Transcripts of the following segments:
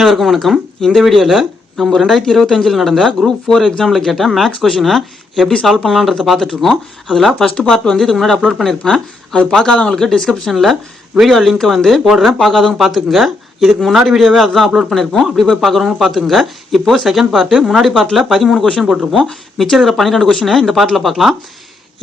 அனைவருக்கும் வணக்கம். இந்த வீடியோவில் நம்ம 2025 நடந்த குரூப் 4 எக்ஸாமில் கேட்ட மேக்ஸ் கொஷினை எப்படி சால்வ் பண்ணலான்றதை பார்த்துட்ருக்கோம். அதில் ஃபஸ்ட்டு பார்ட் இதுக்கு முன்னாடி அப்லோட் பண்ணியிருப்பேன். அது பார்க்காதவங்களுக்கு டிஸ்கிரிப்ஷனில் வீடியோ லிங்க்கை போடுறேன், பார்க்காதவங்க பார்த்துக்குங்க. இதுக்கு முன்னாடி வீடியோவே அதுதான் அப்லோட் பண்ணியிருப்போம், அப்படி போய் பார்க்குறவங்க பார்த்துக்குங்க. இப்போது செகண்ட் பார்ட்டு, முன்னாடி பார்ட்டில் 13 கொஷின் போட்டிருப்போம், மிச்சம் இருக்கிற 12 கொஷினை இந்த பார்ட்டில் பார்க்கலாம்.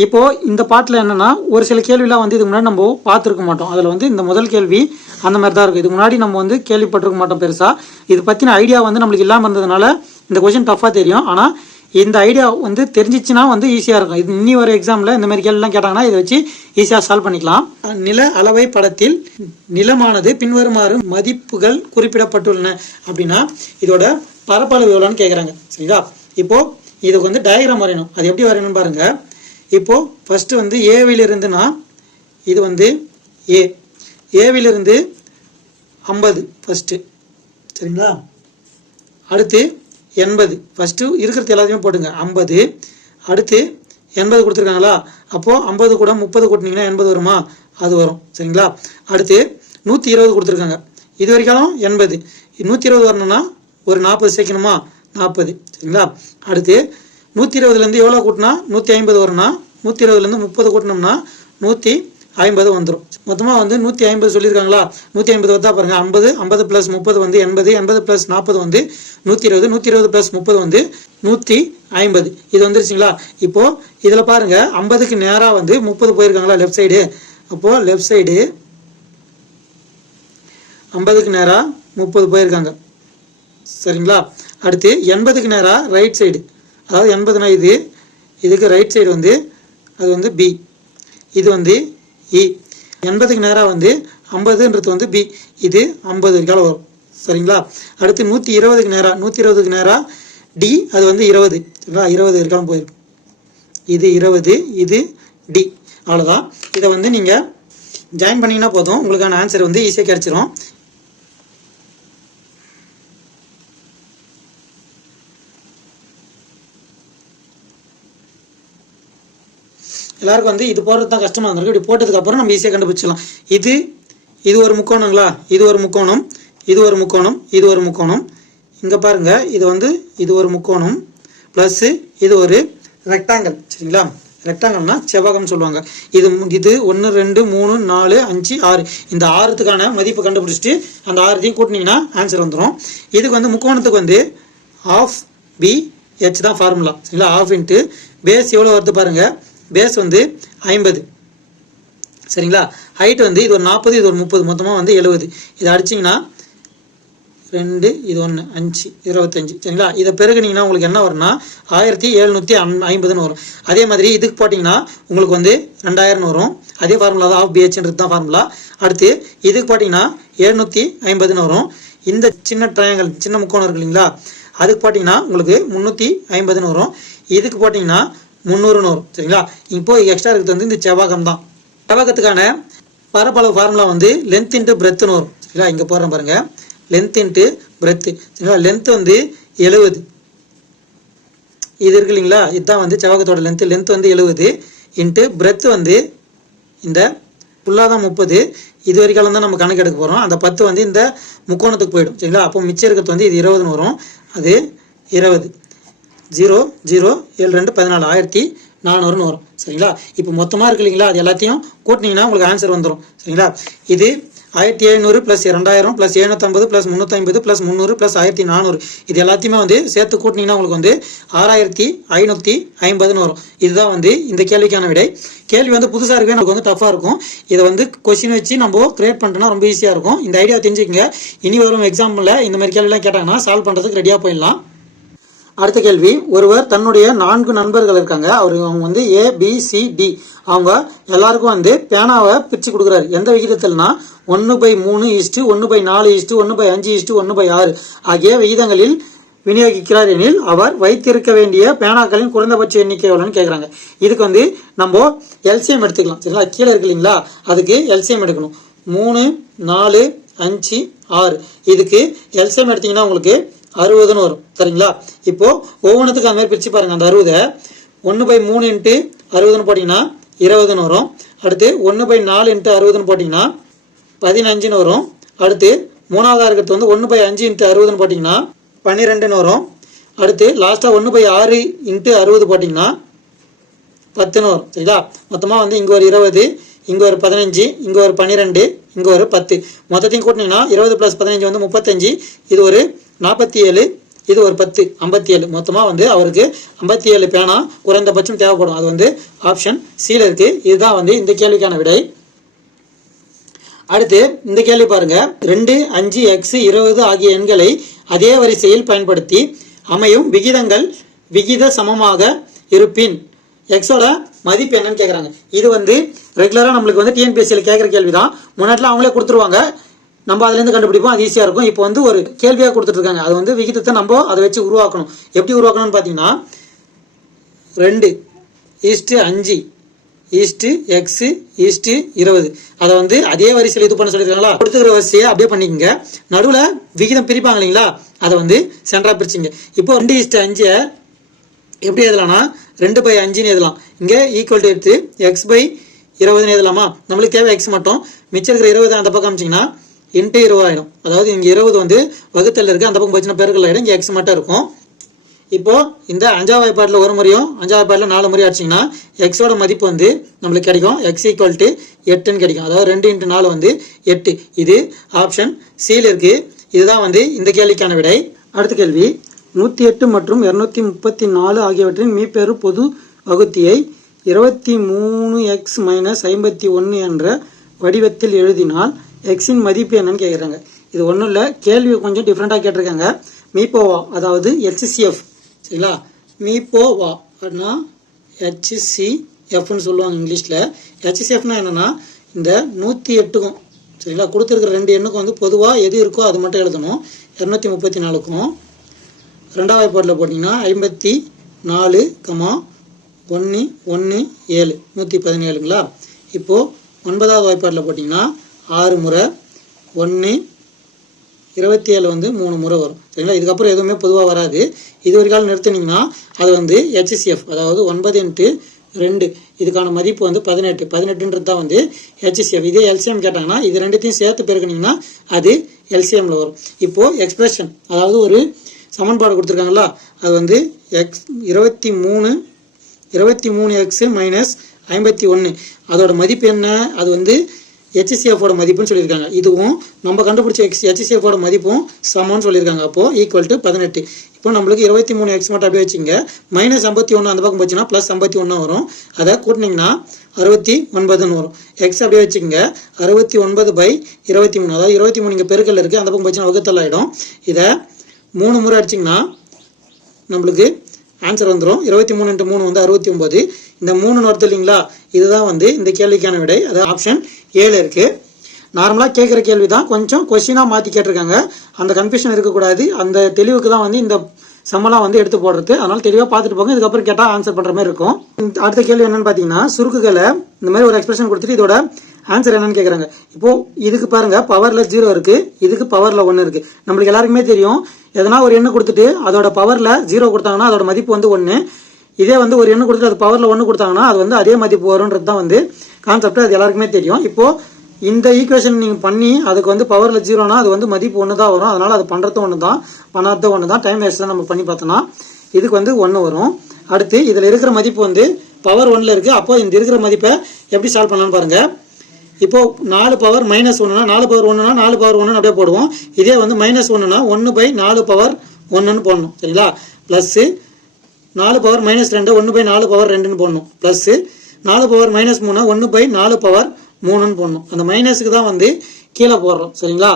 இப்போது இந்த பாட்டில் என்னென்னா, ஒரு சில கேள்விலாம் இதுக்கு முன்னாடி நம்ம பார்த்துருக்க மாட்டோம். அதில் இந்த முதல் கேள்வி அந்த மாதிரி தான் இருக்கும். இதுக்கு முன்னாடி நம்ம கேள்விப்பட்டிருக்க மாட்டோம் பெருசாக. இது பற்றின ஐடியா நம்மளுக்கு இல்லாமல் இருந்ததுனால இந்த கொஷின் டஃப்பாக தெரியும். ஆனால் இந்த ஐடியா தெரிஞ்சிச்சுன்னா ஈஸியாக இருக்கும். இது இன்னி வர எக்ஸாமில் இந்த மாதிரி கேள்விலாம் கேட்டாங்கன்னா இதை வச்சு ஈஸியாக சால்வ் பண்ணிக்கலாம். நில அளவை படத்தில் நிலமானது பின்வருமாறு மதிப்புகள் குறிப்பிடப்பட்டுள்ளன அப்படின்னா இதோட பரப்பளவு எவ்வளோன்னு கேட்குறாங்க. சரிங்களா? இப்போது இதுக்கு டயக்ராம் வரையணும். அது எப்படி வரையணும்னு பாருங்கள். இப்போது ஃபஸ்ட்டு ஏவிலிருந்துனா இது ஏவிலிருந்து 50 ஃபஸ்ட்டு. சரிங்களா? அடுத்து 80. ஃபஸ்ட்டு இருக்கிறது எல்லாத்தையுமே போட்டுங்க. 50 அடுத்து 80 கொடுத்துருக்காங்களா? அப்போது 50 கூட 30 கூட்டினீங்கன்னா 80 வருமா? அது வரும். சரிங்களா? அடுத்து 120 கொடுத்துருக்காங்க. இது வரைக்கும் 80. 120 வரணும்னா ஒரு 40 சேர்க்கணுமா? 40. சரிங்களா? அடுத்து 120லேருந்து எவ்வளோ கூட்டினா 150 வரும்னா 120லேருந்து 30 கூட்டினோம்னா 150 வந்துடும். மொத்தமாக 150 சொல்லியிருக்காங்களா? 150 வந்தா பாருங்கள். 50 50 + 30 80 80 + 40 120 120 + 30 150. இது வந்துருச்சுங்களா? இப்போது இதில் பாருங்கள், 50க்கு நேராக 30 போயிருக்காங்களா லெஃப்ட் சைடு? அப்போது லெஃப்ட் சைடு 50க்கு நேராக 30 போயிருக்காங்க. சரிங்களா? அடுத்து 80க்கு நேராக ரைட் சைடு, அதாவது 80னா இதுக்கு ரைட் சைடு அது பி, இது இ. 80க்கு நேராக 50ன்றது பி, இது 50 வரைக்கும் வரும். சரிங்களா? அடுத்து 120க்கு நேராக டி, அது 20. சரிங்களா? 20 வரைக்கும் போயிருக்கும். இது 20, இது டி. அவ்வளோதான். இதை நீங்கள் ஜாயின் பண்ணிங்கன்னா போதும், உங்களுக்கான ஆன்சர் ஈஸியாக கிடச்சிரும். எல்லாருக்கும் இது போடுறது தான் கஷ்டமாக இருந்திருக்கு. இப்படி போட்டதுக்கப்புறம் நம்ம ஈஸியாக கண்டுபிடிச்சிடலாம். இது ஒரு முக்கோணங்களா? இது ஒரு முக்கோணம், இது ஒரு முக்கோணம், இது ஒரு முக்கோணம். இங்கே பாருங்கள், இது ஒரு முக்கோணம் ப்ளஸ்ஸு இது ஒரு ரெக்டாங்கிள். சரிங்களா? ரெக்டாங்கிள்னா செவ்வகம் சொல்லுவாங்க. இது 1 2 3 4 5 6. இந்த 6த்துக்கான மதிப்பு கண்டுபிடிச்சிட்டு அந்த 6த்தையும் கூட்டினீங்கன்னா ஆன்சர் வந்துடும். இதுக்கு முக்கோணத்துக்கு ½ BH தான் ஃபார்முலா. சரிங்களா? ½ இன்ட்டு பேஸ் எவ்வளோ வருது பாருங்கள். பேஸ் 50. சரிங்களா? ஹைட் இது ஒரு 40, இது ஒரு 30, மொத்தமாக 70. இதை அடிச்சிங்கன்னா 2 இது 1 5 25. சரிங்களா? இதை பெருகுனீங்கன்னா உங்களுக்கு என்ன வரும்னா 1750ன்னு வரும். அதே மாதிரி இதுக்கு போட்டிங்கன்னா உங்களுக்கு 2000 வரும். அதே ஃபார்முலா தான், ½ BHன்றது தான் ஃபார்முலா. அடுத்து இதுக்கு போட்டிங்கன்னா 750ன்னு வரும். இந்த சின்ன ட்ரையாங்கல், சின்ன முக்கோணம் இருக்கு இல்லைங்களா, அதுக்கு போட்டிங்கன்னா உங்களுக்கு 350ன்னு வரும். இதுக்கு போட்டிங்கன்னா 300ன்னு வரும். சரிங்களா? இப்போது எக்ஸ்ட்ரா இருக்கிறது இந்த செவ்வகம் தான். செவ்வகத்துக்கான பரப்பளவு ஃபார்முலா லென்த் இன்ட்டு பிரெத்துன்னு வரும். சரிங்களா? இங்கே போடுறேன் பாருங்கள், லென்த் இன்ட்டு பிரெத்து. சரிங்களா? லென்த் 70. இது இருக்கு இல்லைங்களா, இதுதான் செவ்வகத்தோட லென்த்து. லென்த் 70 இன்ட்டு பிரெத்து இந்த ஃபுல்லாக தான் 30. இது வரைக்கும் தான் நம்ம கணக்கு எடுக்க போகிறோம். அந்த 10 இந்த முக்கோணத்துக்கு போயிடும். சரிங்களா? அப்போ மிச்சம் இருக்கிறது இது 20ன்னு வரும். அது 20 0 0 7 2 14 1400ன்னு வரும். சரிங்களா? இப்போ மொத்தமாக இருக்கு இல்லைங்களா, அது எல்லாத்தையும் கூட்டினீங்கன்னா உங்களுக்கு ஆன்சர் வந்துடும். சரிங்களா? இது 1700 + 2000 + 750 + 350 + 300 + 1400. இது எல்லாத்தையுமே சேர்த்து கூட்டினீங்கன்னா உங்களுக்கு 6550ன்னு வரும். இதுதான் இந்த கேள்விக்கான விடை. கேள்வி புதுசாக இருக்கவே நமக்கு டஃப்பாக இருக்கும். இதை கொஸ்டின் வச்சு நம்ம கிரியேட் பண்ணிட்டோம்னா ரொம்ப ஈஸியாக இருக்கும். இந்த ஐடியா தெரிஞ்சுக்கங்க. இனி வரும் எக்ஸாம்பிளில் இந்த மாதிரி கேள்விலாம் கேட்டாங்கன்னா சால்வ் பண்ணுறதுக்கு ரெடியாக போயிடலாம். அடுத்த கேள்வி, ஒருவர் தன்னுடைய 4 நண்பர்கள் இருக்காங்க. அவங்க ABCD, அவங்க எல்லாருக்கும் பேனாவை பிரித்து கொடுக்குறாரு. எந்த விகிதத்தில்னா 1/3 1/4 1/5 1/6 ஆகிய விகிதங்களில் விநியோகிக்கிறார் எனில் அவர் வைத்திருக்க வேண்டிய பேனாக்களின் குறைந்தபட்ச எண்ணிக்கை எவ்வளோன்னு கேட்குறாங்க. இதுக்கு நம்ம எல்சிஎம் எடுத்துக்கலாம். சரிங்களா? கீழே இருக்கு இல்லைங்களா, அதுக்கு எல்சிஎம் எடுக்கணும். 3 4 5 6. இதுக்கு எல்சிஎம் எடுத்தீங்கன்னா உங்களுக்கு 60ன்னு வரும். சரிங்களா? இப்போது ஒவ்வொன்றுத்துக்கு அது மாதிரி பிரித்து பாருங்கள். அந்த 60 1/3 இன்ட்டு 60ன்னு போட்டிங்கன்னா 20ன்னு வரும். அடுத்து 1/4 இன்ட்டு 60ன்னு போட்டிங்கன்னா 15ன்னு வரும். அடுத்து மூணாவதாக இருக்கிறது வந்து 1/5 × 60ன்னு போட்டிங்கன்னா 12ன்னு வரும். அடுத்து லாஸ்ட்டாக 1/6 × 60 போட்டிங்கன்னா 10ன்னு வரும். சரிங்களா? மொத்தமாக வந்து இங்கே ஒரு 20, இங்கே ஒரு 15, இங்கே ஒரு 12, இங்கே ஒரு 10, மொத்தத்தையும் கூட்டினீங்கன்னா 20 + 15 வந்து 35, இது ஒரு 47, இது ஒரு 10, 57. மொத்தமாக வந்து அவருக்கு 57 பேனா குறைந்தபட்சம் தேவைப்படும். அது வந்து ஆப்ஷன் சியில் இருக்குது. இதுதான் வந்து இந்த கேள்விக்கான விடை. அடுத்து இந்த கேள்வி பாருங்க. 2, 5, x, 20 ஆகிய எண்களை அதே வரிசையில் பயன்படுத்தி அமையும் விகிதங்கள் விகித சமமாக இருப்பின் எக்ஸோட மதிப்பு என்னன்னு கேட்குறாங்க. இது வந்து ரெகுலராக நம்மளுக்கு வந்து டிஎன்பிஎஸ்சியில் கேட்குற கேள்வி தான். முன்னாடிலாம் அவங்களே கொடுத்துருவாங்க, நம்ம அதுலேருந்து கண்டுபிடிப்போம், அது ஈஸியாக இருக்கும். இப்போ வந்து ஒரு கேள்வியாக கொடுத்துட்ருக்காங்க. அது வந்து விகிதத்தை நம்ம அதை வச்சு உருவாக்கணும். எப்படி உருவாக்கணும்னு பார்த்தீங்கன்னா 2:5 x 20 அதை வந்து அதே வரிசையில் இது பண்ண சொல்லியிருக்காங்களா, கொடுத்துக்கிற வரிசையை அப்படியே பண்ணிக்கோங்க. நடுவில் விகிதம் பிரிப்பாங்க இல்லைங்களா, அதை வந்து சென்டராக பிரிச்சிங்க. இப்போ 2:5 எப்படி எழுதலாம்னா 2/5ன்னு எழுதலாம். இங்கே ஈக்குவல் டு எடுத்து x/20ன்னு எழுதலாமா? நம்மளுக்கு தேவை x மட்டும். மிச்சம் இருக்கிற 20 அந்த பக்கம் அமைச்சிங்கன்னா × 20 ஆகிடும். அதாவது இங்கே 20 வந்து வகுத்தல் இருக்குது, அந்த பக்கம் போச்சுன்னா பெருக்கல் ஆகிடும். இங்கே x மட்டும் இருக்கும். இப்போது இந்த 5ஆவது வாய்ப்பாட்டில் ஒரு முறையும் 5ஆவது வாய்ப்பாட்டில் 4 முறையும் அடிச்சிங்கன்னா எக்ஸோட மதிப்பு வந்து நம்மளுக்கு கிடைக்கும். x = 8ன்னு கிடைக்கும். அதாவது 2 × 4 வந்து 8. இது ஆப்ஷன் சியில் இருக்குது. இதுதான் வந்து இந்த கேள்விக்கான விடை. அடுத்த கேள்வி, 108 மற்றும் 234 ஆகியவற்றின் மீப்பெரு பொது வகுத்தியை 23x - 51 என்ற வடிவத்தில் எழுதினால் எக்ஸின் மதிப்பு என்னன்னு கேட்குறாங்க. இது ஒன்றும் இல்லை, கேள்வி கொஞ்சம் டிஃப்ரெண்ட்டாக கேட்டிருக்காங்க. மீப்போவா, அதாவது HCF. சரிங்களா? மீப்போவா அப்படின்னா HCFன்னு சொல்லுவாங்க இங்கிலீஷில். HCFனா என்னென்னா இந்த 108க்கும் சரிங்களா கொடுத்துருக்கிற 2 எண்ணுக்கும் வந்து பொதுவாக எது இருக்கோ அது மட்டும் எழுதணும். 234க்கும் 2ஆவது வாய்ப்பாட்டில் போட்டிங்கன்னா 54, 1, 1, 7 117ங்களா. இப்போது 9ஆவது வாய்ப்பாட்டில் போட்டிங்கன்னா 6 முறை, 1, 27 வந்து 3 முறை வரும். சரிங்களா? இதுக்கப்புறம் எதுவுமே பொதுவாக வராது. இது ஒரு காலம் நிறுத்தினீங்கன்னா அது வந்து HCF, அதாவது 9 × 2 இதுக்கான மதிப்பு வந்து 18. 18ன்றது தான் வந்து HCF. இதே LCM கேட்டாங்கன்னா இது ரெண்டுத்தையும் சேர்த்து பெருக்கினீங்கன்னா அது LCMல வரும். இப்போது எக்ஸ்பிரஷன், அதாவது ஒரு சமன்பாடு கொடுத்துருக்காங்களா, அது வந்து 23x - 51 அதோட மதிப்பு என்ன, அது வந்து HCFோட மதிப்புன்னு சொல்லியிருக்காங்க. இதுவும் நம்ம கண்டுபிடிச்ச HCFோட மதிப்பும் சமம்னு சொல்லியிருக்காங்க. அப்போது ஈக்குவல் டு 18. இப்போ நம்மளுக்கு 23x மட்டும் அப்படியே வச்சுங்க. -51 அந்த பக்கம் போச்சுன்னா +51 வரும். அதை கூட்டினீங்கன்னா 69ன்னு வரும். எக்ஸ் அப்படியே வச்சுக்கோங்க. 69/23, அதாவது 23 இங்கே பெருக்கல் இருக்குது, அந்த பக்கம் போச்சுன்னா வகுத்தல் ஆகிடும். இதை 3 முறை அடிச்சிங்கன்னா நம்மளுக்கு ஆன்சர் வந்துடும். 23 × 3 வந்து 69. இந்த 3 வருது இல்லைங்களா, இதுதான் வந்து இந்த கேள்விக்கான விடை. அது ஆப்ஷன் 7 இருக்குது. நார்மலாக கேட்குற கேள்வி தான், கொஞ்சம் கொஸ்டினாக மாற்றி கேட்டிருக்காங்க. அந்த கன்ஃபியூஷன் இருக்கக்கூடாது. அந்த தெளிவுக்கு தான் வந்து இந்த சம்மெல்லாம் வந்து எடுத்து போடுறது. அதனால் தெளிவாக பார்த்துட்டு போங்க. இதுக்கப்புறம் கேட்டால் ஆன்சர் பண்ணுற மாதிரி இருக்கும். அடுத்த கேள்வி என்னென்னு பார்த்தீங்கன்னா, சுருக்குகளை இந்த மாதிரி ஒரு எக்ஸ்பிரஷன் கொடுத்துட்டு இதோட ஆன்சர் என்னன்னு கேட்குறாங்க. இப்போது இதுக்கு பாருங்கள், பவரில் 0 இருக்குது, இதுக்கு பவரில் 1 இருக்குது. நம்மளுக்கு எல்லாருக்குமே தெரியும், எதனா ஒரு எண்ணு கொடுத்துட்டு அதோட பவரில் 0 கொடுத்தாங்கன்னா அதோட மதிப்பு வந்து 1. இதே வந்து ஒரு எண்ணு கொடுத்துட்டு அது பவரில் 1 கொடுத்தாங்கன்னா அது வந்து அதே மதிப்பு வரும்ன்றது தான் வந்து கான்செப்ட். அது எல்லாருக்குமே தெரியும். இப்போது இந்த ஈக்குவேஷன் நீங்கள் பண்ணி அதுக்கு வந்து பவரில் 0னா அது வந்து மதிப்பு 1 தான் வரும். அதனால் அது பண்ணுறது 1 தான், பண்ணாதது 1 தான். டைம் வேஸ்ட் தான் நம்ம பண்ணி பார்த்தோன்னா இதுக்கு வந்து 1 வரும். அடுத்து இதில் இருக்கிற மதிப்பு வந்து பவர் 1ல் இருக்குது. அப்போது இந்த இருக்கிற மதிப்பை எப்படி சால்வ் பண்ணலான்னு பாருங்கள். இப்போது 4 பவர் -1னா 4 பவர் 1னா 4 பவர் 1ன்னு அப்படியே போடுவோம். இதே வந்து -1னா 1/4 பவர் 1ன்னு போடணும். சரிங்களா? ப்ளஸ்ஸு 4 பவர் -2 1/4 பவர் 2ன்னு போடணும். ப்ளஸ்ஸு 4 பவர் -3 1/4 பவர் 3ன்னு போடணும். அந்த மைனஸுக்கு தான் வந்து கீழே போடுறோம். சரிங்களா?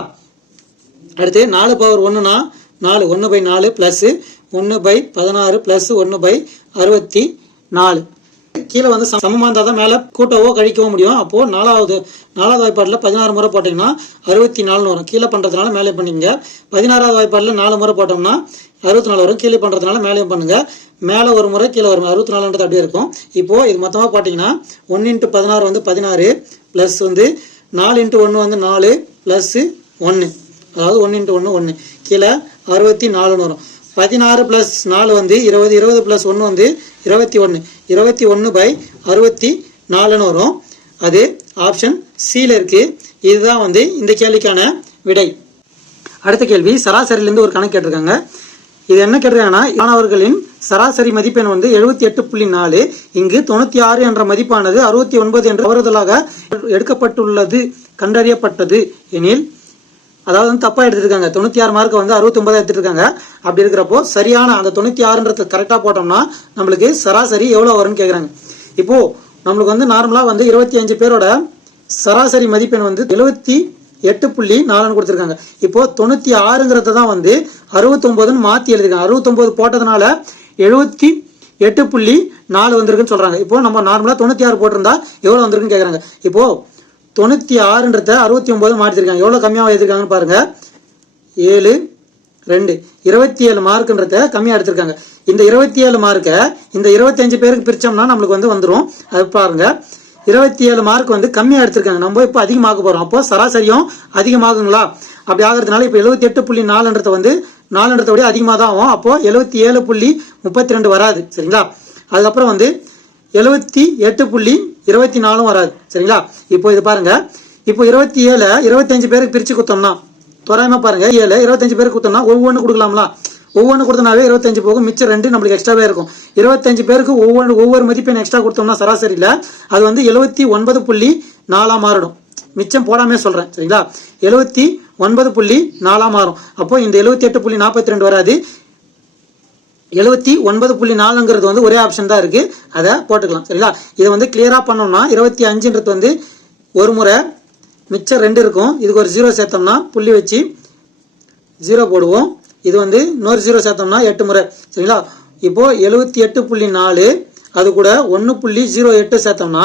அடுத்து 4 பவர் 1னா 4 1/4 ப்ளஸ்ஸு 1/16 ப்ளஸ் 1/64. கீழே வந்து சமமாக இருந்தால் தான் மேலே கூட்டவோ கழிக்கவோ முடியும். அப்போது நாலாவது வாய்ப்பாட்டில் 16 முறை போட்டிங்கன்னா 64ன்னு வரும். கீழே பண்ணுறதுனால மேலே பண்ணிக்கங்க. 16ஆவது வாய்ப்பாட்டில் 4 முறை போட்டோம்னா 64 வரும். கீழே பண்ணுறதுனால மேலேயும் பண்ணுங்கள். மேலே ஒரு முறை கீழே வரும். 64ன்றது அப்படியே இருக்கும். இப்போது இது மொத்தமாக பார்த்தீங்கன்னா 1 × 16 வந்து 16 ப்ளஸ் வந்து 4 × 1 வந்து 4 ப்ளஸ்ஸு 1, அதாவது 1 × 1 1, கீழே 64ன்னு வரும். 16 + 4 வந்து 20, 20 + 1 வந்து 21, 21/64ன்னு வரும். அது ஆப்ஷன் சியில் இருக்குது. இதுதான் வந்து இந்த கேள்விக்கான விடை. அடுத்த கேள்வி சராசரியிலேருந்து ஒரு கணக்கு கேட்டிருக்காங்க. இது என்ன கேட்டிருக்காங்கன்னா, மாணவர்களின் சராசரி மதிப்பெண் வந்து 78.4. இங்கு 96 என்ற மதிப்பானது 69 என்று தவறுதலாக எடுக்கப்பட்டுள்ளது கண்டறியப்பட்டது எனில், அதாவது வந்து தப்பா எடுத்துருக்காங்க. 96 மார்க் வந்து 69 எடுத்துருக்காங்க. அப்படி இருக்கிறப்போ சரியான அந்த 96ன்றது கரெக்டாக போட்டோம்னா நம்மளுக்கு சராசரி எவ்வளோ வரும்னு கேட்குறாங்க. இப்போ நம்மளுக்கு வந்து நார்மலாக வந்து 25 பேரோட சராசரி மதிப்பெண் வந்து 78.4 கொடுத்துருக்காங்க. இப்போ 96ங்கிறத தான் வந்து 69ன்னு மாற்றி எழுதிருக்காங்க. 69 போட்டதுனால 78.4 வந்திருக்குன்னு சொல்றாங்க. இப்போ நம்ம நார்மலாக 96 போட்டிருந்தா எவ்வளோ வந்திருக்குன்னு கேட்குறாங்க. இப்போ 96ன்றத 69 மாற்றிருக்காங்க. எவ்வளோ கம்மியாக எழுதிருக்காங்கன்னு பாருங்க. 7 2 27 மார்க்குன்றத கம்மியாக எடுத்திருக்காங்க. இந்த 27 மார்க்கை இந்த 25 பேருக்கு பிரிச்சோம்னா நம்மளுக்கு வந்து வந்துடும். அது பாருங்க, 27 மார்க் வந்து கம்மியாக எடுத்திருக்காங்க. நம்ம இப்போ அதிகமாக போகிறோம். அப்போ சராசரியும் அதிகமாகுங்களா? அப்படி ஆகிறதுனால இப்போ 78.4ன்றத வந்து 4ன்றத விட அதிகமாக தான் ஆகும். அப்போ 77.32 வராது. சரிங்களா? அதுக்கப்புறம் வந்து 78.24 வராது. சரிங்களா? இப்போ இது பாருங்க, இப்போ 27 25 பேருக்கு பிரிச்சு கொடுத்தோம்னா தோராயமா பாருங்க, 7 25 பேருக்கு கொடுத்தோம்னா ஒவ்வொன்று கொடுக்கலாம்ல. ஒவ்வொன்று கொடுத்தனாவே 25 போகும், மிச்சம் 2 நம்மளுக்கு எக்ஸ்ட்ராவே இருக்கும். 25 பேருக்கு ஒவ்வொரு மதிப்பெண் எக்ஸ்ட்ரா கொடுத்தோம்னா சராசரியில் அது வந்து 79.4 மாறிடும். மிச்சம் போடாமே சொல்றேன். சரிங்களா? 79.4 மாறும். அப்போ இந்த 78.42 வராது. 79.4ங்கிறது வந்து ஒரே ஆப்ஷன் தான் இருக்கு, அதை போட்டுக்கலாம். சரிங்களா? இதை வந்து கிளியரா பண்ணோம்னா 25ன்றது வந்து ஒரு முறை, மிச்சம் 2 இருக்கும். இதுக்கு ஒரு 0 சேர்த்தோம்னா புள்ளி வச்சு 0 போடுவோம். இது வந்து இன்னொரு 0 சேர்த்தோம்னா 8 முறை. சரிங்களா? இப்போ 78.4 அது கூட 1.08 சேர்த்தோம்னா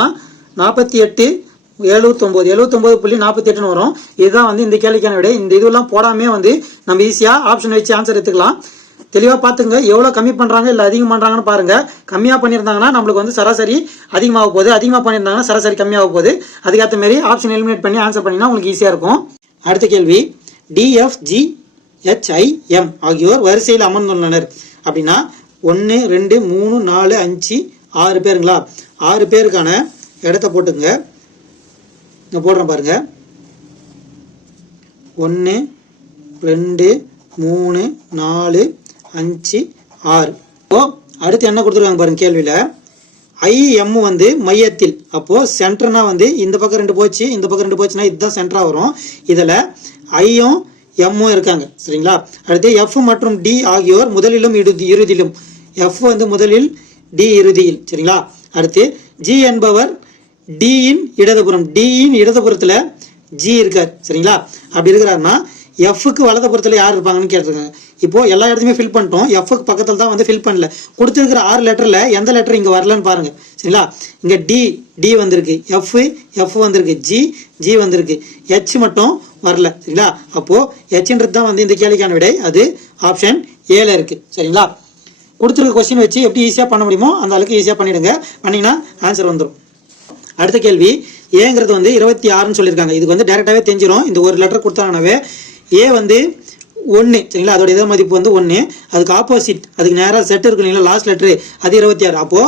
48 79.48 வரும். இதுதான் வந்து இந்த கேள்விக்கான விடை. இந்த இதெல்லாம் போடாமே வந்து நம்ம ஈஸியா ஆப்ஷன் வச்சு ஆன்சர் எடுத்துக்கலாம். தெளிவா பாத்துங்க, எவ்வளவு கம்மி பண்றாங்க இல்ல அதிகம் பண்றாங்கன்னு பாருங்க. கம்மியா பண்ணியிருந்தாங்கன்னா நம்மளுக்கு வந்து சராசரி அதிகமாக போகுது, அதிகமா பண்ணியிருந்தாங்கன்னா சராசரி கம்மியாக போகுது. அதுக்கேற்ற மாதிரி ஆப்ஷன் எலிமினேட் பண்ணி ஆன்சர் பண்ணினா உங்களுக்கு ஈஸியா இருக்கும். அடுத்த கேள்வி, DFGHIM ஆகியோர் வரிசையில் அமர்ந்துள்ளனர் அப்படின்னா 1 2 3 4 5 6 பேருங்களா? 6 பேருக்கான இடத்த போட்டுங்க. நான் போடுறேன் பாருங்க. 1 2 3 4 5 6. இப்போ அடுத்து என்ன கொடுத்துருக்காங்க பாருங்க கேள்வியில. IM வந்து மையத்தில், அப்போ சென்டர்னா வந்து இந்த பக்கம் 2 போச்சு, இந்த பக்கம் 2 போச்சுன்னா இதுதான் சென்டரா வரும். இதுல ஐயும் எம்மும் இருக்காங்க. சரிங்களா? அடுத்து F மற்றும் D ஆகியோர் முதலிலும் இறுதியிலும். F வந்து முதலில், D இறுதியில். சரிங்களா? அடுத்து G என்பவர் D இன் இடதுபுறம், D இன் இடதுபுறத்துல G இருக்கார். சரிங்களா? அப்படி இருக்கிறாருன்னா Fக்கு வலதுபுறத்துல யார் இருப்பாங்கன்னு கேட்டிருக்காங்க. இப்போ எல்லா இடத்தையுமே ஃபில் பண்ணிட்டோம். Fக்கு பக்கத்துல தான் வந்து ஃபில் பண்ணல. கொடுத்துருக்கிற 6 லெட்டர்ல எந்த லெட்டர் இங்க வரலன்னு பாருங்க. சரிங்களா? இங்க D வந்திருக்கு, F வந்திருக்கு, G வந்திருக்கு, H மட்டும் வரல. சரிங்களா? அப்போ Hன்றது தான் வந்து இந்த கேள்விக்கான விடை. அது ஆப்ஷன் ஏல இருக்கு. சரிங்களா? கொடுத்துருக்க கொஸ்டின் வச்சு எப்படி ஈஸியா பண்ண முடியுமோ அந்த அளவுக்கு ஈஸியா பண்ணிடுங்க. பண்ணீங்கன்னா ஆன்சர் வந்துடும். அடுத்த கேள்வி, ஏங்கிறது வந்து 26ன்னு சொல்லியிருக்காங்க. இதுக்கு வந்து டைரக்டாவே தெரிஞ்சிடும். இந்த ஒரு லெட்டர் கொடுத்தாங்கனாவே ஏ வந்து 1. சரிங்களா? அதோட இத மதிப்பு வந்து 1. அதுக்கு ஆப்போசிட், அதுக்கு நேராக செட் இருக்கு இல்லைங்களா, லாஸ்ட் லெட்டர், அது 26. அப்போ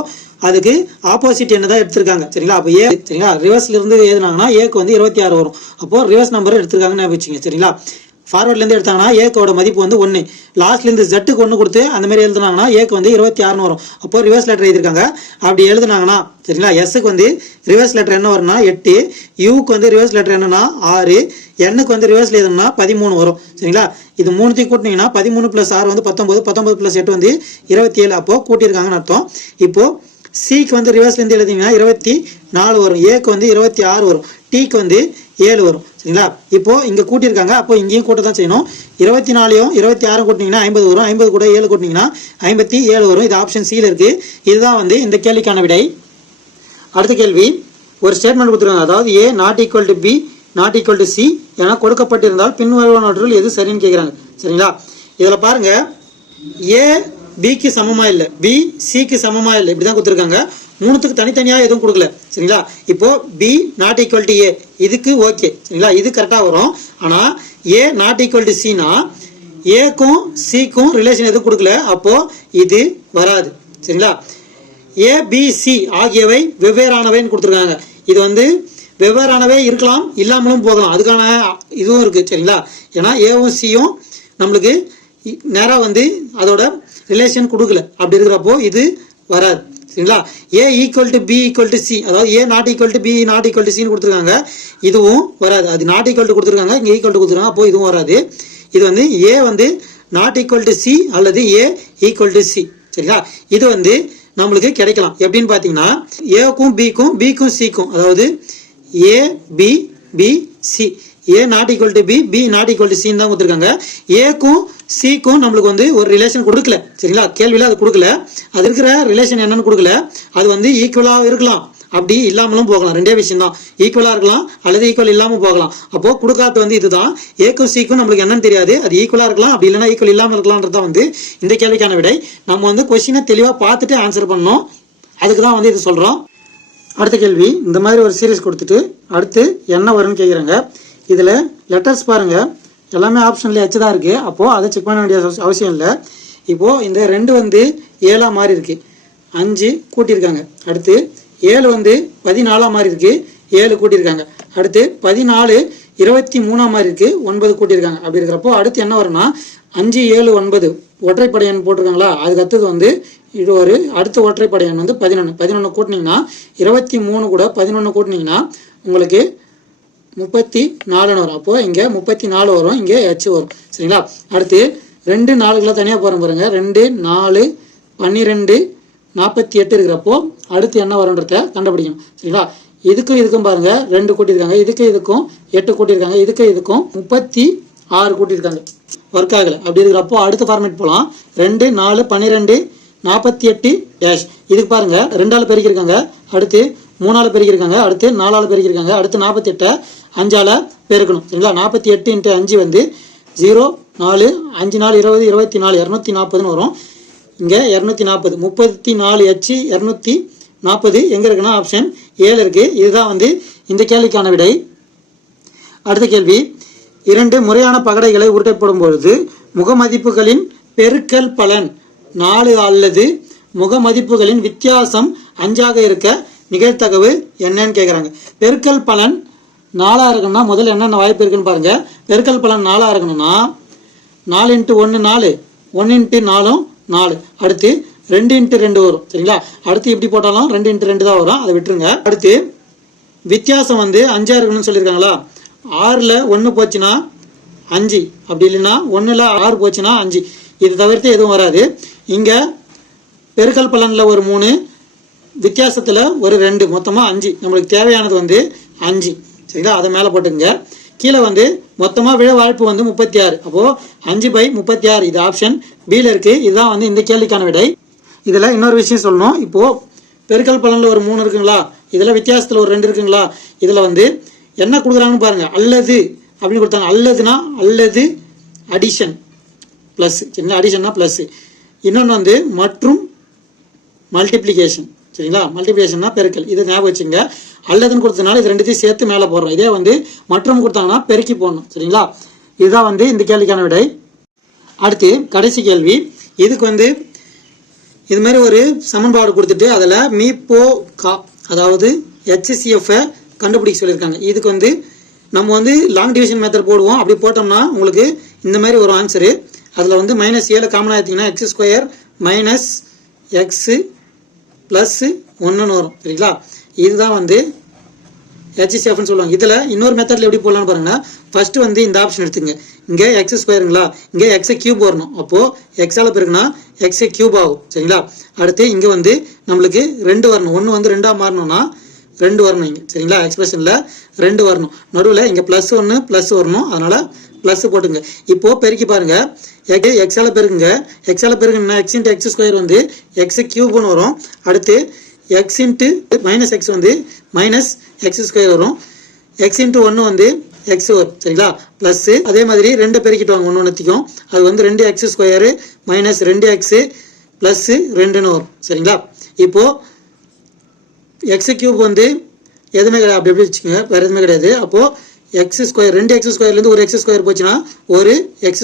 அதுக்கு ஆப்போசிட் என்ன தான் எடுத்திருக்காங்க. சரிங்களா? அப்போ ஏ, சரிங்களா, ரிவர்ஸ்ல இருந்து எழுதுனாங்கன்னா ஏக்கு வந்து 26 வரும். அப்போ ரிவர்ஸ் நம்பர் எடுத்திருக்காங்கன்னு வச்சுங்க. சரிங்களா? ஃபார்வர்ட்ல இருந்து எடுத்தாங்கன்னா ஏக்கோட மதிப்பு வந்து 1. லாஸ்ட்ல இருந்து ஜெட்டுக்கு 1 கொடுத்து அந்த மாதிரி எழுதுனாங்கன்னா ஏக்கு வந்து 26ன்னு வரும். அப்போ ரிவர்ஸ் லெட்டர் எழுதிருக்காங்க. அப்படி எழுதுனாங்கன்னா சரிங்களா, எஸ்க்கு வந்து ரிவர்ஸ் லெட்டர் என்ன வரும்னா 8, யூக்கு வந்து ரிவர்ஸ் லெட்டர் என்னன்னா 6, எண்ணுக்கு வந்து ரிவர்ஸ்ல எழுதுனா 13 வரும். சரிங்களா? இது மூணுத்தையும் கூட்டினீங்கன்னா 13 + 6 வந்து 19, 19 + 8 வந்து 27. அப்போ கூட்டியிருக்காங்கன்னு அர்த்தம். இப்போ சிக்கு வந்து ரிவர்ஸ்ல இருந்து எழுதிங்கன்னா 24 வரும், ஏக்கு வந்து 26 வரும், டிக்கு வந்து 7 வரும். சரிங்களா? இப்போ இங்க கூட்டியிருக்காங்க. அப்போ இங்கேயும் கூட்ட தான் செய்யணும். 24யும் 26 கூட்டினீங்கன்னா 50 வரும், 50 கூட 7 கூட்டினீங்கன்னா 57 வரும். இது ஆப்ஷன் சில இருக்கு. இதுதான் வந்து இந்த கேள்விக்கான விடை. அடுத்த கேள்வி, ஒரு ஸ்டேட்மெண்ட் கொடுத்துருக்காங்க. அதாவது A ≠ B ≠ C என கொடுக்கப்பட்டிருந்தால் பின்வருவனவற்றுள் எது சரின்னு கேட்குறாங்க. சரிங்களா? இதுல பாருங்க, A Bக்கு சமமா இல்லை, B Cக்கு சமமா இல்லை, இப்படிதான் கொடுத்துருக்காங்க. மூணுத்துக்கு தனித்தனியா எதுவும் கொடுக்கல. சரிங்களா? இப்போ B ≠ A இதுக்கு ஓகே. சரிங்களா? இது கரெக்டா வரும். ஆனா A ≠ Cனா ஏக்கும் சிக்கும் ரிலேஷன் எதுவும் கொடுக்கல. அப்போ இது வராது. சரிங்களா? A B C ஆகியவை வெவ்வேறானவைன்னு கொடுத்துருக்காங்க. இது வந்து வெவ்வேறானவே இருக்கலாம், இல்லாமலும் போகலாம். அதுக்கான இதுவும் இருக்குது சரிங்களா. ஏன்னா ஏவும் சியும் நம்மளுக்கு நேராக வந்து அதோட ரிலேஷன் கொடுக்கல. அப்படி இருக்கிறப்போ இது வராது சரிங்களா. A equal to B equal to C, அதாவது A not equal to B not equal to சின்னு கொடுத்துருக்காங்க, இதுவும் வராது. அது நாட் ஈக்குவல் டு கொடுத்துருக்காங்க, இங்கே ஈக்குவல் டு கொடுத்துருக்காங்க, அப்போ இதுவும் வராது. இது வந்து ஏ வந்து நாட் ஈக்குவல் டு சி அல்லது ஏ ஈக்குவல் டு சி சரிங்களா. இது வந்து நம்மளுக்கு கிடைக்கலாம் எப்படின்னு பார்த்தீங்கன்னா ஏக்கும் பிக்கும் சிக்கும், அதாவது A B B C, A not equal to B B not equal to சின்னு தான் கொடுத்துருக்காங்க. ஏக்கும் சிக்கும் நம்மளுக்கு வந்து ஒரு ரிலேஷன் கொடுக்கல சரிங்களா. கேள்வியில் அது கொடுக்கல, அது இருக்கிற ரிலேஷன் என்னன்னு கொடுக்கல. அது வந்து ஈக்குவலாக இருக்கலாம், அப்படி இல்லாமலும் போகலாம். ரெண்டே விஷயம் தான், ஈக்குவலாக இருக்கலாம் அல்லது ஈக்குவல் இல்லாமல் போகலாம். அப்போ கொடுக்காத வந்து இதுதான். ஏக்கும் சிக்கும் நம்மளுக்கு என்னன்னு தெரியாது, அது ஈக்குவலாக இருக்கலாம் அப்படி இல்லைன்னா ஈக்குவல் இல்லாமல் இருக்கலாம்ன்றதான் வந்து இந்த கேள்விக்கான விடை. நம்ம வந்து கொஸ்டினை தெளிவாக பார்த்துட்டு ஆன்சர் பண்ணணும், அதுக்கு தான் வந்து இது சொல்கிறோம். அடுத்த கேள்வி, இந்த மாதிரி ஒரு சீரீஸ் கொடுத்துட்டு அடுத்து என்ன வரும்னு கேட்குறாங்க. இதில் லெட்டர்ஸ் பாருங்கள், எல்லாமே ஆப்ஷனில் ஹெச் தான் இருக்குது. அப்போது அதை செக் பண்ண வேண்டிய அவசியம் இல்லை. இப்போது இந்த 2 வந்து 7 மாறி இருக்குது, 5 கூட்டியிருக்காங்க. அடுத்து 7 வந்து 14 மாறி இருக்குது, 7 கூட்டியிருக்காங்க. அடுத்து 14 23 மாறி இருக்குது, 9 கூட்டியிருக்காங்க. அப்படி இருக்கிறப்போ அடுத்து என்ன வரும்னா 5 7 9 ஒற்றைப்படை எண் போட்டிருக்காங்களா, அதுக்கு அடுத்தது வந்து இது ஒரு அடுத்த ஒற்றைப்படை எண் வந்து 11 கூட்டினீங்கன்னா 23 கூட 11 கூட்டினீங்கன்னா உங்களுக்கு 34 வரும். அப்போது இங்கே 34 வரும், இங்கே ஹெச் வரும் சரிங்களா. அடுத்து 2 4 தனியாக போகிறோம் பாருங்க, 2 4 12 48 இருக்கிறப்போ அடுத்து என்ன வரும்ன்றத கண்டுபிடிக்கணும் சரிங்களா. இதுக்கும் பாருங்க 2 கூட்டியிருக்காங்க, இதுக்கும் 8 கூட்டியிருக்காங்க, இதுக்கும் 36 கூட்டியிருக்காங்க, ஒர்க் ஆகலை. அப்படி இருக்கிறப்போ அடுத்த ஃபார்மேட் போகலாம். 2 4 12 48 டேஷ், இதுக்கு பாருங்க 2ஆல் பெருக்கியிருக்காங்க, அடுத்து 3ஆல் பெருக்கியிருக்காங்க, அடுத்து 4ஆல் பெருக்கியிருக்காங்க, அடுத்து 48 5ஆல் பெருக்கணும் சரிங்களா. 48 × 5 வந்து 0 4 5 4 20 24 240 வரும். இங்கே 240 34 ஹெச் 240 எங்கே இருக்குன்னா ஆப்ஷன் 7 இருக்குது. இதுதான் வந்து இந்த கேள்விக்கான விடை. அடுத்த கேள்வி, 2 முறையான பகடைகளை உருட்டப்படும் பொழுது முகமதிப்புகளின் பெருக்கல் பலன் 4 அல்லது முகமதிப்புகளின் வித்தியாசம் 5ஆக இருக்க நிகழ்தகவு என்னன்னு கேட்குறாங்க. பெருக்கல் பலன் 4 இருக்குன்னா முதல்ல என்னென்ன வாய்ப்பு இருக்குன்னு பாருங்க. பெருக்கல் பலன் 4 இருக்கணும்னா 4 × 1 4, 1 × 4 4, அடுத்து 2 × 2 வரும் சரிங்களா. அடுத்து இப்படி போட்டாலும் 2 × 2 தான் வரும், அதை விட்டுருங்க. அடுத்து வித்தியாசம் வந்து 5ஆக இருக்கணும்னு சொல்லியிருக்காங்களா. 6ல் 1 போச்சுன்னா 5, அப்படி இல்லைன்னா 1ல் 6 போச்சுன்னா 5, இது தவிர்த்து எதுவும் வராது. இங்கே பெருக்கல் பலனில் ஒரு 3, வித்தியாசத்தில் ஒரு 2, மொத்தமாக 5. நம்மளுக்கு தேவையானது வந்து 5 சரிங்களா. அதை மேலே போட்டுங்க. கீழே வந்து மொத்தமாக விழ வாய்ப்பு வந்து 36, அப்போது 5/36 இது ஆப்ஷன் பியில் இருக்குது. இதுதான் வந்து இந்த கேள்விக்கான விடை. இதில் இன்னொரு விஷயம் சொல்லணும். இப்போது பெருக்கல் பலனில் ஒரு 3 இருக்குங்களா, இதில் வித்தியாசத்தில் ஒரு 2 இருக்குங்களா. இதில் வந்து என்ன கொடுக்குறாங்கன்னு பாருங்கள், அல்லது அப்படின்னு கொடுத்தாங்க. அல்லதுனா அல்லது அடிஷன் ப்ளஸ் சரிங்களா, அடிஷன்னா ப்ளஸ்ஸு. இன்னொன்று வந்து மற்றும் மல்டிப்ளிகேஷன் சரிங்களா. மல்டிப்ளிகேஷன்னா பெருக்கல், இது ஞாபகம் வச்சுங்க. அல்லதுன்னு கொடுத்ததுனால இது ரெண்டுத்தையும் சேர்த்து மேலே போடுறோம். இதே வந்து மற்றும் கொடுத்தாங்கன்னா பெருக்கி போடணும் சரிங்களா. இதுதான் வந்து இந்த கேள்விக்கான விடை. அடுத்து கடைசி கேள்வி, இதுக்கு வந்து இது மாதிரி ஒரு சமன்பாடு கொடுத்துட்டு அதில் மீப்போ கா அதாவது HCF கண்டுபிடிக்க சொல்லியிருக்காங்க. இதுக்கு வந்து நம்ம வந்து லாங் டிவிஷன் மெத்தட் போடுவோம். அப்படி போட்டோம்னா உங்களுக்கு இந்த மாதிரி ஒரு ஆன்சரு. அதில் வந்து -7 காமனாக எடுத்திங்கன்னா x² - x + 1 வரும் சரிங்களா. இதுதான் வந்து HCFன்னு சொல்லுவாங்க. இதில் இன்னொரு மெத்தடில் எப்படி போடலான்னு பாருங்கன்னா, ஃபஸ்ட்டு வந்து இந்த ஆப்ஷன் எடுத்துங்க. இங்கே x²ங்களா, இங்கே x³ வரணும். அப்போது எக்ஸால் பெருக்குனா x³ ஆகும் சரிங்களா. அடுத்து இங்கே வந்து நம்மளுக்கு 2 வரணும். 1 வந்து 2ஆக மாறணும்னா 2 வரணும் இங்கே சரிங்களா. எக்ஸ்பிரஷனில் 2 வரணும். நடுவில் இங்கே +1 ப்ளஸ் வரணும், அதனால் ப்ளஸ் போட்டுங்க. இப்போது பெருக்கி பாருங்கள், எக்ஸால் பெருக்குங்க. எக்ஸால் பெருக்குன்னா x × x² வந்து x³ வரும். அடுத்து x × -x வந்து -x² வரும். x × 1 வந்து x வரும் சரிங்களா. ப்ளஸ்ஸு அதே மாதிரி 2 பெருக்கிட்டு வாங்க ஒன்றுத்தையும். அது வந்து 2x² - 2x + 2ன்னு வரும் சரிங்களா. இப்போது x³ வந்து எதுவுமே கிடையாது, அப்படி எப்படி வச்சுக்கோங்க, வேறு எதுவுமே கிடையாது. அப்போது x², 2x²லேருந்து ஒரு x² போச்சுன்னா ஒரு x²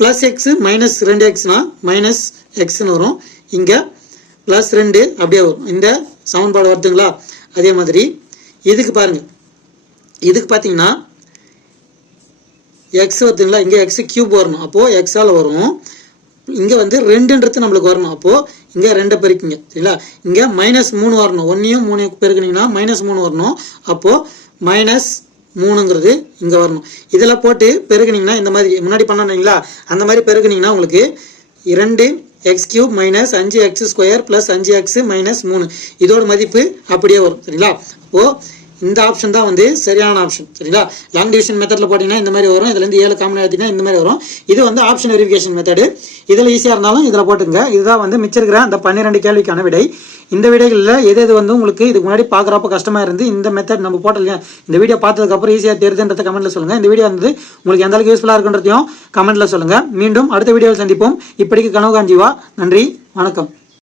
+x -2xனா -xன்னு வரும். இங்கே +2 அப்படியே வரும். இந்த சமன்பாடு வருதுங்களா. அதே மாதிரி இதுக்கு பாருங்கள், இதுக்கு பார்த்தீங்கன்னா எக்ஸ் வருதுங்களா, இங்கே எக்ஸ் கியூப் வரணும், அப்போது எக்ஸால் வரும். இங்கே வந்து 2ன்றது நம்மளுக்கு வரணும், அப்போது இங்கே 2 பெருக்குங்க சரிங்களா. இங்கே -3 வரணும், 1ஐயும் 3 பெருக்குனிங்கன்னா -3 வரணும், அப்போது -3ங்கிறது இங்கே வரணும். இதெல்லாம் போட்டு பெருக்குனிங்கன்னா இந்த மாதிரி முன்னாடி பண்ணீங்களா அந்த மாதிரி பெருக்குனிங்கன்னா உங்களுக்கு 2x³ - 5x² + 5x - 3 இதோட மதிப்பு அப்படியே வரும் சரிங்களா. அப்போது இந்த ஆப்ஷன் தான் வந்து சரியான ஆப்ஷன் சரிங்களா. லாங் டிவிஷன் மெத்தடில் போட்டிங்கன்னா இந்த மாதிரி வரும், இதுலேருந்து 7 காமன் எடுத்திங்கன்னா இந்த மாதிரி வரும். இது வந்து ஆப்ஷன் வெரிஃபிகேஷன் மெத்தடு, இதில் ஈஸியாக இருந்தாலும் இதில் போட்டுங்க. இதுதான் வந்து மிச்சிருக்கிற அந்த 12 கேள்விக்கான விடை. இந்த விடைகளில் எது வந்து உங்களுக்கு இதுக்கு முன்னாடி பார்க்குறப்ப கஷ்டமாக இருந்து இந்த மெத்தட் நம்ம போட்டலையா இந்த வீடியோ பார்த்ததுக்கப்புறம் ஈஸியாக தெரியுதுன்றத கமெண்ட்டில் சொல்லுங்கள். இந்த வீடியோ வந்து உங்களுக்கு எந்த அளவுக்கு யூஸ்ஃபுல்லாக இருக்குன்றதையும் கமெண்ட்டில் சொல்லுங்கள். மீண்டும் அடுத்த வீடியோவில் சந்திப்போம். இப்படிக்கு கனவு காஞ்சிவா. நன்றி, வணக்கம்.